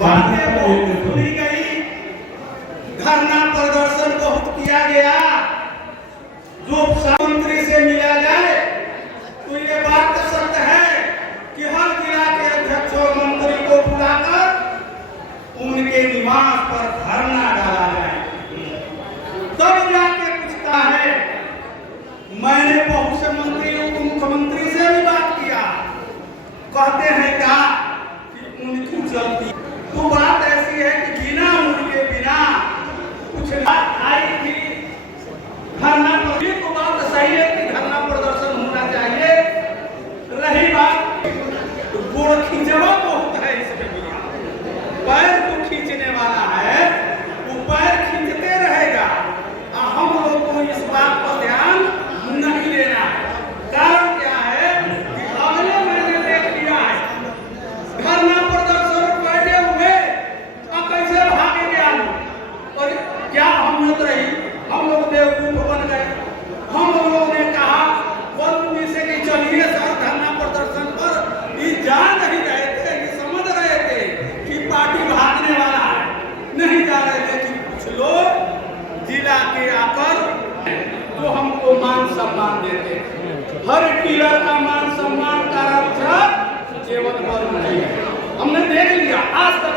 बातें बहुत सुनी गई, धरना प्रदर्शन बहुत किया गया। जो मंत्री से मिला जाए तो ये बात सत्य है कि हर जिला के अध्यक्ष और मंत्री को बुलाकर उनके निवास पर धरना डाला जाए, तब जाके पूछता है। मैंने बहुत से मंत्री उप मुख्यमंत्री से भी बात किया, कहते हैं क्या कि उनकी चलती। तो बात ऐसी है कि बिना उनके बिना कुछ बात आई थी धरना पर। तो बात सही है कि धरना प्रदर्शन होना चाहिए। रही बात गोड़ खींचवा बहुत है इसमें भी, पैर को खींचने वाला है वो पैर खींचते रहेगा। हम लोग को इस बात पर ध्यान नहीं देना है। कारण क्या है कि अगले महीने देख लिया है धरना प्रदर्शन बैठे हुए अब कैसे भागेंगे हम। और क्या हम लोग रही, हम लोग बेवकूफ बन गए। हम लोगों ने कहा बदतमीजी से कि चलिए सर धरना प्रदर्शन पर। ये जान नहीं रहे थे, ये समझ रहे थे कि पार्टी भागने वाला है, नहीं जा रहे थे कि कुछ लोग जिला के आकर जो हमको मान सम्मान देते। हर डीलर का मान सम्मान का रक्षा केवल वर्ग नहीं है। हमने देख लिया आज तक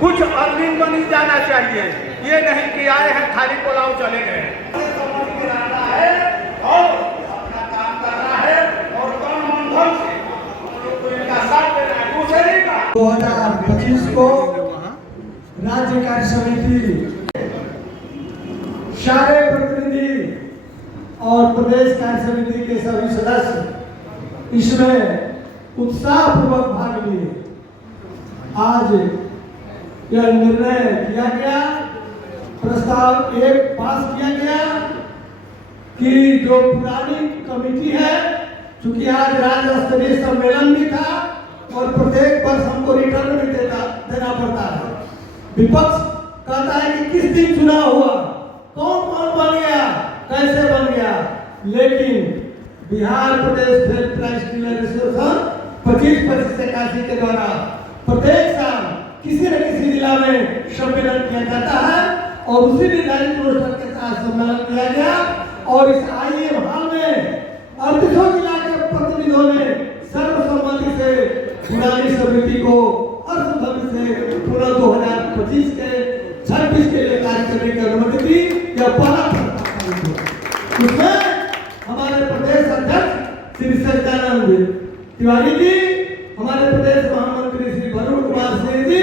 कुछ अर्निंग बनी जाना चाहिए, ये नहीं कि आए हैं खाली पुलाव चले गए। समझ के रहना है और अपना काम करना है और तन मन धन से हम लोग को इनका साथ देना है, दूसरे का। 2025 को राज्य कार्य समिति सारे प्रतिनिधि और प्रदेश कार्य समिति के सभी सदस्य इसमें उत्साहपूर्वक भाग लिए। आज यह निर्णय किया गया, प्रस्ताव एक पास किया गया कि जो पुरानी कमेटी है, चूंकि आज राज्य स्तरीय सम्मेलन भी था और प्रत्येक वर्ष हमको रिटर्न भी देना पड़ता है। विपक्ष कहता है कि किस दिन चुनाव हुआ, कौन कौन बन गया, कैसे बन गया। लेकिन बिहार प्रदेश फेड प्राइस डीलर एसोसिएशन 25% इक्यासी के द्वारा प्रत्येक साल किसी न किसी जिला में सम्मेलन किया जाता है और उसी निर्धारित रोस्टर के साथ सम्मेलन किया गया। और इस आईएम हॉल में 38 जिला के प्रतिनिधियों ने सर्वसम्मति से पुरानी समिति को सर्वसम्मति से पुनः 2025 के 26 के लिए कार्य करने की अनुमति दी। यह पहला उसमें हमारे प्रदेश अध्यक्ष श्री सच्चिदानंद तिवारी जी, हमारे प्रदेश महामंत्री श्री वरुण कुमार सिंह जी,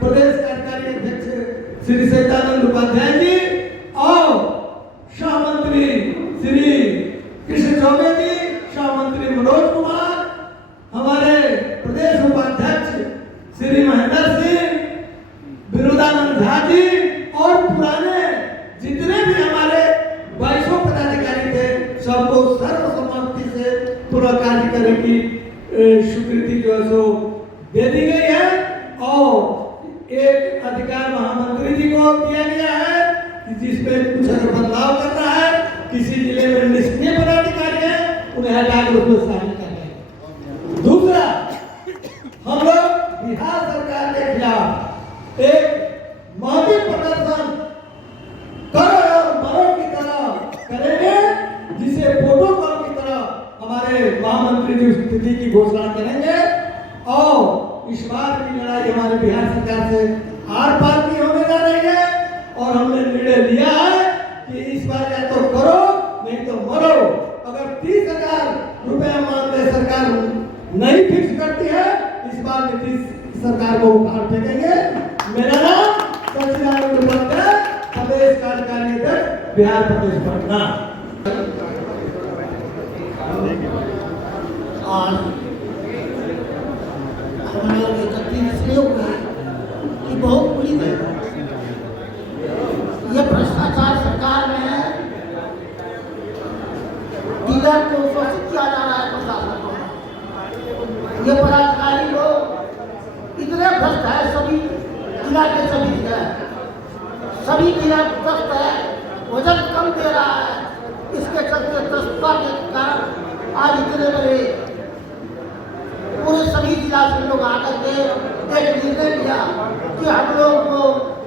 प्रदेश कार्यकारी अध्यक्ष श्री सच्चिदानंद उपाध्याय जी और सह मंत्री श्री कृष्ण चौबे जी, सह मंत्री मनोज कुमार, हमारे प्रदेश उपाध्यक्ष श्री महेंद्र सिंह, विनोदानंद झा जी और पुराने जितने भी हमारे 22 पदाधिकारी थे, सबको सर्वसम्मति से पूरा कार्य करने की स्वीकृति जो है सो दे दी गई है। और एक अधिकार महामंत्री जी को दिया गया है कि जिसमें कुछ अगर बदलाव करना है, किसी जिले में निष्क्रिय पदाधिकारी है उन्हें हटाकर उसमें शामिल करना है। दूसरा, हम लोग बिहार सरकार के खिलाफ एक मौलिक प्रदर्शन करो और मरो की तरह करेंगे, जिसे प्रोटोकॉल की तरह हमारे महामंत्री जी स्थिति की घोषणा करेंगे। और इस बार की लड़ाई हमारे बिहार सरकार से आर पार की होने जा रही है और हमने निर्णय लिया है कि इस बार या तो करो नहीं तो मरो। अगर 30,000 रुपया मानदेय सरकार नहीं फिक्स करती है, इस बार नीतीश सरकार को उखाड़ फेंकेंगे। मेरा नाम सच्चिदानंद उपाध्याय, प्रदेश कार्यकारी अध्यक्ष बिहार प्रदेश पटना। और हम लोग एकत्रित इसलिए हुए कि बहुत बुरी है ये भ्रष्टाचार सरकार में है। डीलर को शोषित किया जा रहा है प्रशासन को। ये पदाधिकारी लोग इतने भ्रष्ट है, सभी जिला के सभी जिला सभी जिला भ्रष्ट है, वजन कम दे रहा है। इसके चलते भ्रष्टता के कारण आज इतने बड़े पूरे सभी जिला से लोग आकर के एक निर्णय लिया कि हम लोग को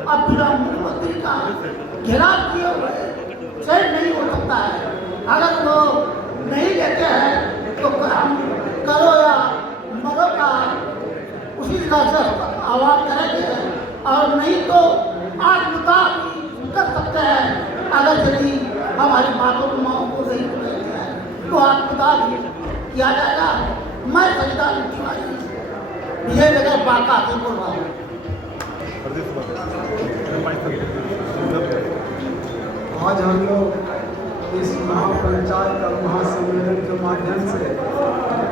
अब बिना मुख्यमंत्री का घेराव किए हुए चयन नहीं हो सकता है। अगर वो नहीं लेते हैं तो हम करो या मरो का उसी तरह से आवाज करेंगे, और नहीं तो आत्मता भी कर सकते हैं। अगर यदि हमारी बातों को नहीं सुनेंगे तो आत्मता भी किया जाएगा। मैं संविधान तिवारी विजयनगर बांका से बोल रहा हूँ। आज हम लोग इस महापंचायत और महासम्मेलन के माध्यम से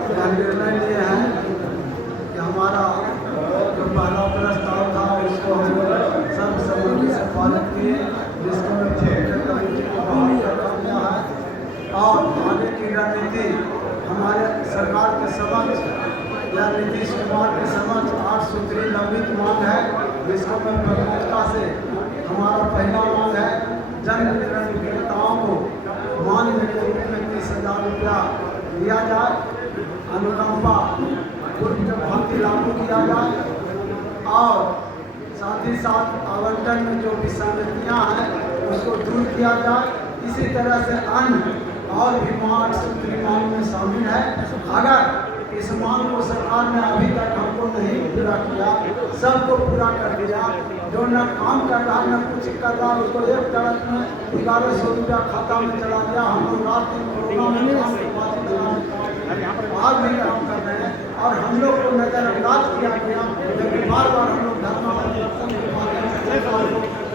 यह निर्णय लिए हैं कि हमारा जो पहला प्रस्ताव था उसको हम लोग सर्वसम्मति से पारित किए, जिसको मैं क्षेत्रीय कमेटी को बहाल कर दिया है। और आगे की रणनीति हमारे सरकार के समक्ष या नीतीश कुमार के समक्ष 8 सूत्री लंबित मांग है, जिसको मैं प्रमुखता से हमारा पहला मांग है जन वितरण विक्रेताओं को मानदेय के रूप में 30,000 रुपया दिया जाए, अनुकंपा भर्ती लागू किया जाए, और साथ ही साथ आवंटन में जो विसंगतियाँ हैं उसको दूर किया जाए। इसी तरह से अन्य और भी मांग सूत्री मांग में शामिल है। अगर इस मांग को सरकार ने अभी तक हमको नहीं पूरा किया, सबको पूरा कर दिया, जो न काम कर रहा न कुछ कर रहा उसको एक तरफ में 1100 रुपया खाता में चला दिया। हम लोग रात दिन कोरोना में आज भी काम कर रहे हैं और हम लोग को नजरअंदाज किया गया, लेकिन बार बार हम लोग धरना प्रदर्शन के माध्यम से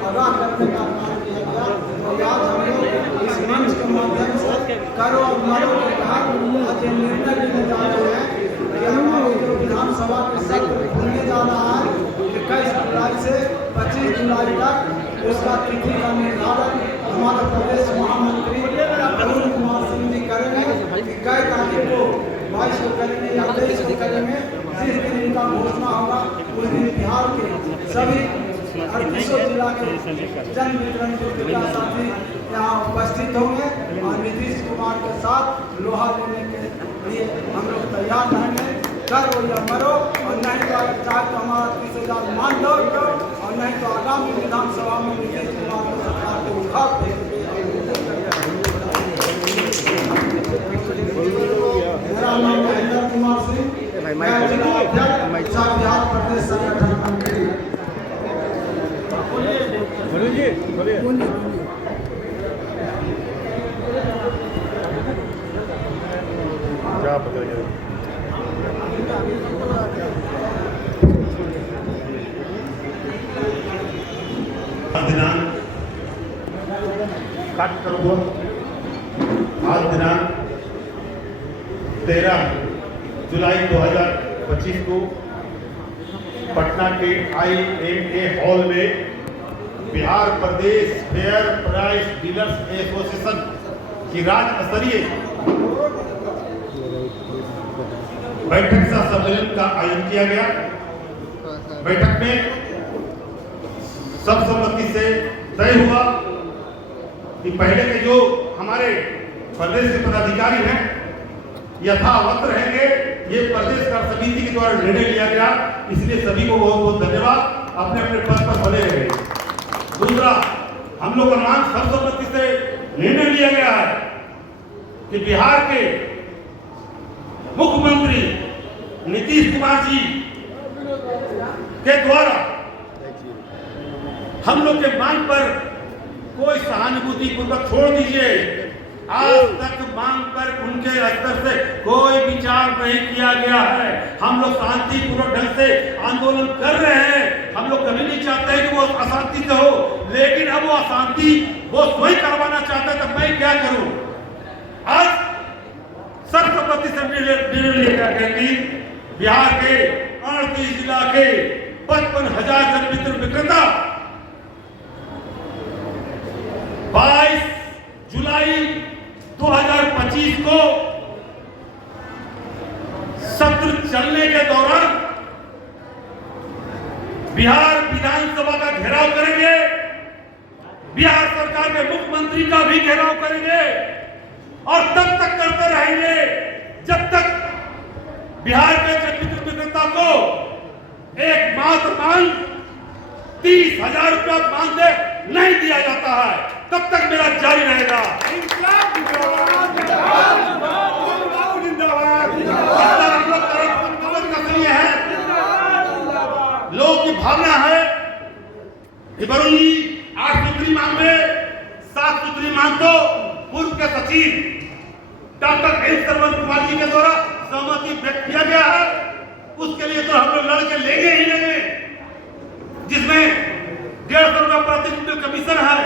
आगाह करने का काम किया गया। और आज हम लोग इस मंच के माध्यम से करो और मरो के तहत आज निर्णय लेने जा रहे हैं कि हमारे जो विधानसभा के सत्र खुलने जा रहा है 21 जुलाई से 25 जुलाई तक, उसका तिथि का निर्धारण हमारे प्रदेश महामंत्री अरुण कुमार सिंह जी करेंगे कि कई तारीख को 22 को करेंगे या 23 को करेंगे। जिस दिन इनका घोषणा होगा उस दिन बिहार के सभी 38 जिला के जन वितरण विक्रेता साथी यहाँ उपस्थित होंगे और नीतीश कुमार के साथ लोहा लेने के लिए हम लोग तैयार रहेंगे। करो या मरो, और नहीं तो चाहे तो हमारा 30,000 मान दो, और नहीं तो आगामी विधानसभा में नीतीश कुमार की सरकार को उखाड़ दे। मेरा नाम महेंद्र कुमार सिंह, मैं जिला अध्यक्ष बिहार प्रदेश संगठन मंत्री। क्या बताइए? आज दिनांक 13 जुलाई 2025 को पटना के IMA हॉल में बिहार प्रदेश फेयर प्राइस डीलर्स एसोसिएशन की राज्य स्तरीय बैठक सह सम्मेलन का आयोजन किया गया। बैठक में सर्वसम्मति से तय हुआ कि पहले के जो हमारे प्रदेश के पदाधिकारी हैं यथावत रहेंगे। ये प्रदेश कार्य समिति के द्वारा निर्णय लिया गया, इसलिए सभी को बहुत बहुत धन्यवाद। अपने अपने पद पर बने रहे। दूसरा, हम लोग का मांग सर्वसम्मति से निर्णय लिया गया है कि बिहार के मुख्यमंत्री नीतीश कुमार जी के द्वारा हम लोग के मांग पर कोई सहानुभूति पूर्वक छोड़ दीजिए। आज तक मांग पर उनके स्तर से कोई विचार नहीं किया गया है। हम लोग शांतिपूर्वक ढंग से आंदोलन कर रहे हैं। हम लोग कभी नहीं चाहते कि वो अशांति से हो, लेकिन अब वो अशांति वो स्वयं करवाना चाहता है, तो मैं क्या करूं? आज सर्वसम्मति से निर्णय लिया गया कि बिहार के 38 जिला के 55,000 जन वितरण विक्रेता 22 जुलाई 2025 को सत्र चलने के दौरान बिहार विधानसभा का घेराव करेंगे, बिहार सरकार के मुख्यमंत्री का भी घेराव करेंगे और तब तक करते रहेंगे जब तक बिहार के जन वितरण विक्रेता को एकमात्र मांग 30,000 रुपया मानदेय नहीं दिया जाता है, तब तक मेरा जारी रहेगा। लोग की भावना है कि बरूनी 8 सूत्री मांग में 7 सूत्री मांग तो पूर्व के सचिव डॉक्टर एस सरवन कुमार जी के द्वारा सहमति व्यक्त किया गया है। उसके लिए तो हम लोग लड़के लेंगे ही लेंगे, जिसमें 150 रुपया प्रति क्विंटल कमीशन है,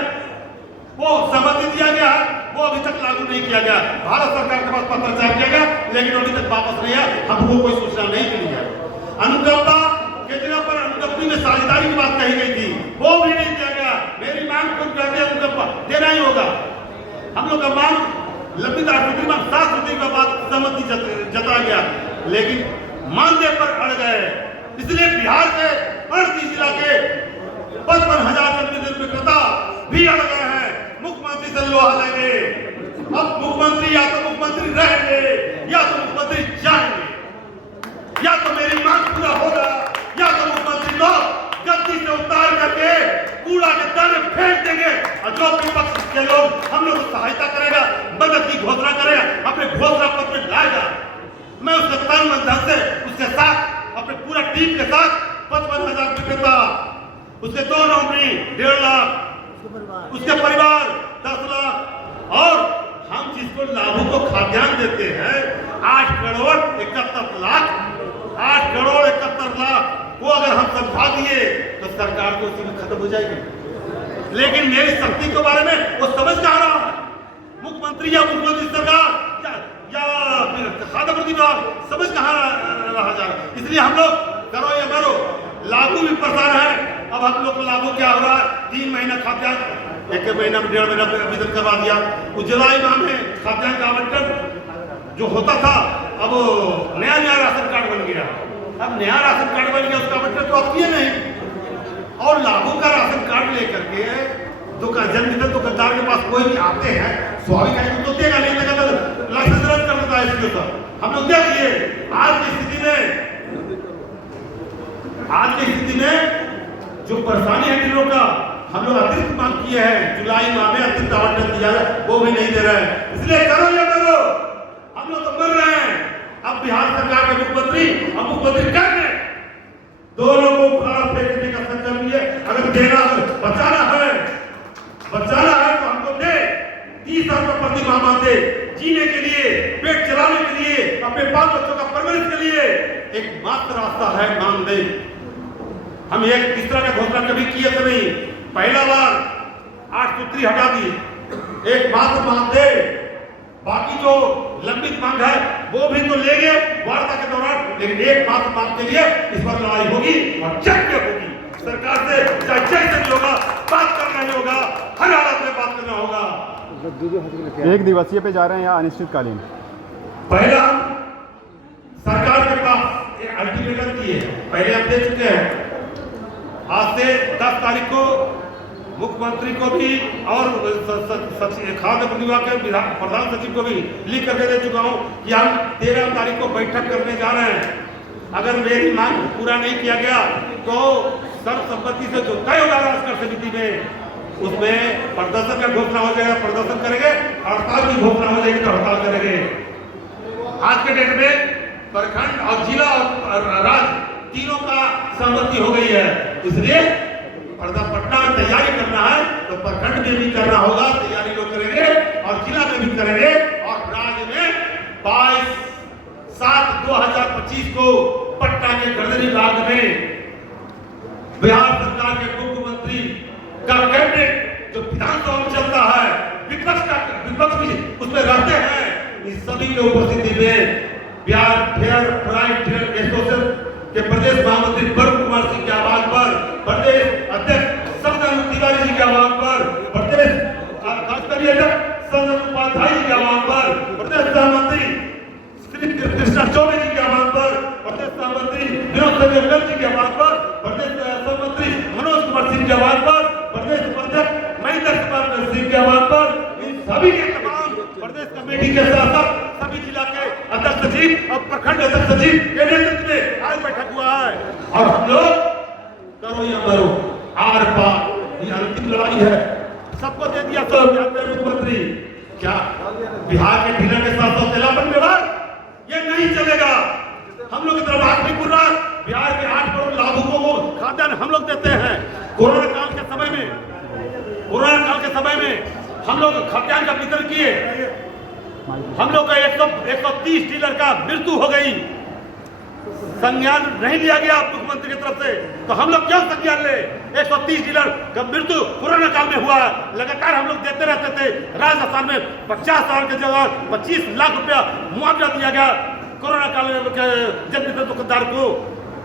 वो सहमति दिया गया है, वो अभी तक लागू नहीं किया गया। भारत सरकार के पास पत्राचार किया गया, लेकिन अभी तक वापस नहीं आया, हमको कोई सूचना नहीं मिली है। अनुकंपा के जगह पर अनुकंपनी में साझेदारी की बात कही गई थी, वो भी नहीं दिया गया। मेरी मांग खुद कहते हैं अनुकंपा देना ही होगा। हम लोग का मांग लंबित 8 सूत्री मांग 7 सूत्री का बात सहमति जता गया, लेकिन मानदेय पर अड़ गए। इसलिए बिहार के 38 जिला के 55,000 विक्रेता भी अड़ गए हैं। मुख्यमंत्री से लोहा लेंगे। अब मुख्यमंत्री या तो मुख्यमंत्री रहेंगे या तो मुख्यमंत्री जाएंगे, या तो मेरी मांग पूरा होगा या तो मुख्यमंत्री को गद्दी से उतार करके कूड़ा के दाने फेंक देंगे, और जो विपक्ष के लोग हम लोग को सहायता करेगा, मदद की घोषणा करेगा, अपने घोषणा पत्र में लाएगा, मैं उसके तन मन धन से उसके साथ अपने पूरा टीम के साथ 55,000 विक्रेता, उसके 2 नौकरी 1.5 लाख, उसके परिवार 10 लाख, और हम जिसको लाभों को खाद्यान्न देते हैं 8 करोड़ 71 लाख, 8 करोड़ 71 लाख वो अगर हम समझा दिए तो सरकार को उसी में खत्म हो जाएगी। लेकिन मेरी शक्ति के बारे में वो समझ कहाँ रहा है? मुख्यमंत्री या मुख्यमंत्री सरकार या खाद्य प्रति विभाग समझ कहाँ रहा जा रहा है? इसलिए हम लोग करो या मरो, लागू भी परेशान है। अब हम लोग को लागू क्या हो रहा है? 3 महीना खाद्यान्न, 1 महीना में 1.5 महीना वितरण करवा दिया। जुलाई माह में खाद्यान्न का आवंटन जो होता था, अब नया राशन कार्ड बन गया। अब नया राशन कार्ड बन गया, उसका आवंटन तो अब किए नहीं, और लागू का राशन कार्ड लेकर के दुकानदार के पास कोई भी आते हैं, स्वाभाविक है तो देगा, नहीं देगा तो लाइसेंस रद्द कर देता है। इसके ऊपर हम लोग दे दिए। आज की स्थिति में जो परेशानी है डीलरों का, हम लोग अतिरिक्त मांग किए हैं, जुलाई माह में अतिरिक्त आवंटन दिया है, वो भी नहीं दे रहे हैं। इसलिए करो या करो, हम लोग तो मर रहे हैं। अब बिहार सरकार के मुख्यमंत्री और मुख्यमंत्री कर रहे, दोनों को उखाड़ फेंकने का संकल्प लिए। अगर देना बचाना है तो हमको दे 30,000 रुपये प्रति माह मानते, जीने के लिए, पेट चलाने के लिए, अपने बाल बच्चों का परवरिश के लिए एकमात्र रास्ता है मानदेय। हम एक इस तरह का घोषणा कभी किए थे नहीं, पहला बार 8 सूत्री हटा दिए, एकमात्र मानदेय। बाकी जो लंबित मांग है वो भी तो लेंगे वार्ता के दौरान, लेकिन एकमात्र मांग के लिए इस पर लड़ाई होगी और जंग होगी। सरकार से चाहे जैसे भी होगा बात करना ही होगा, हर हालत में बात करना होगा। 1 दिवसीय पे जा रहे हैं या अनिश्चितकालीन? पहला सरकार के पास अल्टीमेटम दिए, पहले हम दे चुके हैं। आज से 10 तारीख को मुख्यमंत्री को भी और खाद्य विभाग के प्रधान सचिव को भी लिख करके दे चुका हूं कि हम 13 तारीख को बैठक करने जा रहे हैं। अगर मेरी मांग पूरा नहीं किया गया तो सर्वसम्मति से जो तय होगा राष्ट्रीय समिति में, उसमें प्रदर्शन का घोषणा हो जाएगा, प्रदर्शन करेंगे, हड़ताल की घोषणा हो जाएगी तो हड़ताल करेंगे। आज के डेट में प्रखंड और जिला और राज्य तीनों का सहमति हो गई है। इसलिए पटना में तैयारी करना है तो प्रखंड में भी करना होगा, तैयारी लोग करेंगे, और जिला में भी करेंगे, और राज्य में 22/7/2025 को पटना के गर्दनी बाग में बिहार सरकार के मुख्यमंत्री का कैबिनेट जो विधानसभा में चलता है, विपक्ष भी उसमें रहते हैं, इस सभी के उपस्थिति में बिहार फेयर प्राइड एसोसिएशन के प्रदेश महामंत्री वरुण कुमार सिंह के आह्वान पर, प्रदेश अध्यक्ष सदानंद तिवारी जी के आह्वान पर, प्रदेश कार्यकारी अध्यक्ष सदानंद उपाध्याय जी के आह्वान पर, प्रदेश सहमंत्री श्री कृष्णा चौबे जी के आह्वान पर, प्रदेश सहमंत्री विनोद चंद्र जी के आह्वान पर, प्रदेश सहमंत्री मनोज कुमार सिंह के आह्वान पर, प्रदेश उपाध्यक्ष महेंद्र कुमार सिंह के आह्वान पर, इन सभी के तमाम प्रदेश कमेटी के साथ सभी जिला के अध्यक्ष सचिव और प्रखंड अध्यक्ष सचिव के नेतृत्व में आज बैठक हुआ है। और लोग करो या मरो, आर पार, ये अंतिम लड़ाई है। सबको दे दिया सब मुख्यमंत्री, क्या बिहार के डीलर के साथ सौतेलापन व्यवहार ये नहीं चलेगा। हम लोग की तरफ हाथ नहीं पूरा, बिहार के 8 करोड़ लाभुकों को खाद्यान्न हम लोग देते हैं। कोरोना काल के समय में हम लोग खाद्यान्न का वितरण किए, हम लोग का 130 डीलर का मृत्यु हो गई, संज्ञान नहीं लिया गया मुख्यमंत्री की तरफ से, तो हम लोग क्यों संज्ञान ले? 130 डीलर का मृत्यु कोरोना काल में हुआ, लगातार हम लोग देते रहते थे। राजस्थान में 50 साल के जगह 25 लाख रुपया मुआवजा दिया गया कोरोना काल में जन वितरण दुकानदार को।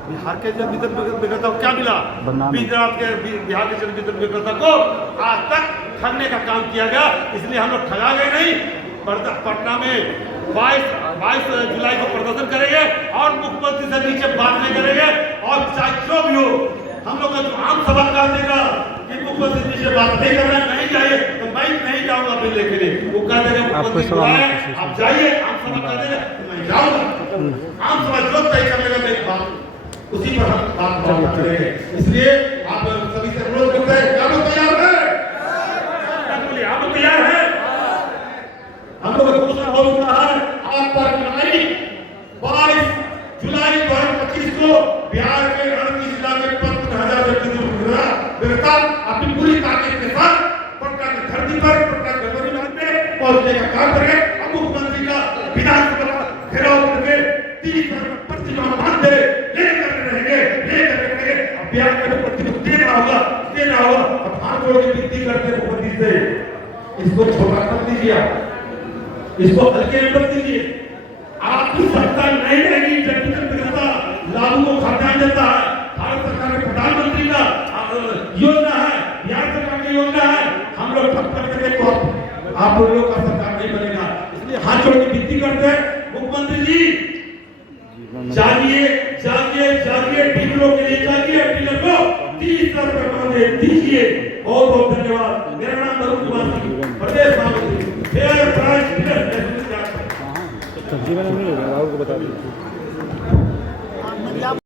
बिहार के जन वितरण विक्रेता को क्या मिला? गुजरात के बिहार के जन वितरण विक्रेता को आज तक ठगने का काम किया गया, इसलिए हम लोग ठगा गए नहीं। पटना में 22 जुलाई को प्रदर्शन करेंगे और मुख्यमंत्री से नीचे बात नहीं करेंगे, और चाहे जो भी हो हम लोग का जो आम सभा कर देगा कि मुख्यमंत्री नीचे बात नहीं करना, नहीं जाइए तो मैं नहीं जाऊंगा बिल लेके लिए। वो कह देगा मुख्यमंत्री बुलाए, आप जाइए, आम सभा कर देगा तो मैं जाऊंगा। आम सभा जो तय कर लेगा मेरी बात, उसी पर हम बात करेंगे। इसलिए आप सभी से अनुरोध करते हैं, क्या लोग तैयार है? आप लोग तैयार है? हम लोग घोषणा हो चुका है, आज पर 22 जुलाई 2025 को बिहार के 38 जिला में 55,000 विक्रेता अपनी पूरी ताकत के साथ पटना की धरती पर, पटना के गवर्नर में पहुंचने का काम करेंगे। अब मुख्यमंत्री का विधानसभा घेराव करके 30% प्रतिमा बांधे लेकर रहेंगे। अब बिहार में प्रतिमा देना होगा। अब हाथ जोड़ के विनती करते हैं मुख्यमंत्री से, इसको छोटा कर दीजिए, इसको हल्के में मत दीजिए। आपकी सत्ता नहीं रहेगी, जन विक्रेता लाभों को खाद्यान्न देता है। भारत सरकार के प्रधानमंत्री का योजना है, बिहार सरकार की योजना है, हम लोग ठप करके देखो आप लोगों का सरकार नहीं बनेगा। इसलिए हाथ जोड़ के विनती करते हैं मुख्यमंत्री जी, जागिए, डीलरों के लिए जागिए, डीलर को 30 रुपए दीजिए। बहुत बहुत धन्यवाद। मेरा नाम वरुण कुमार सिंह, प्रदेश महामंत्री। सब्जी वाला नहीं होगा, आपको बता दीजिए।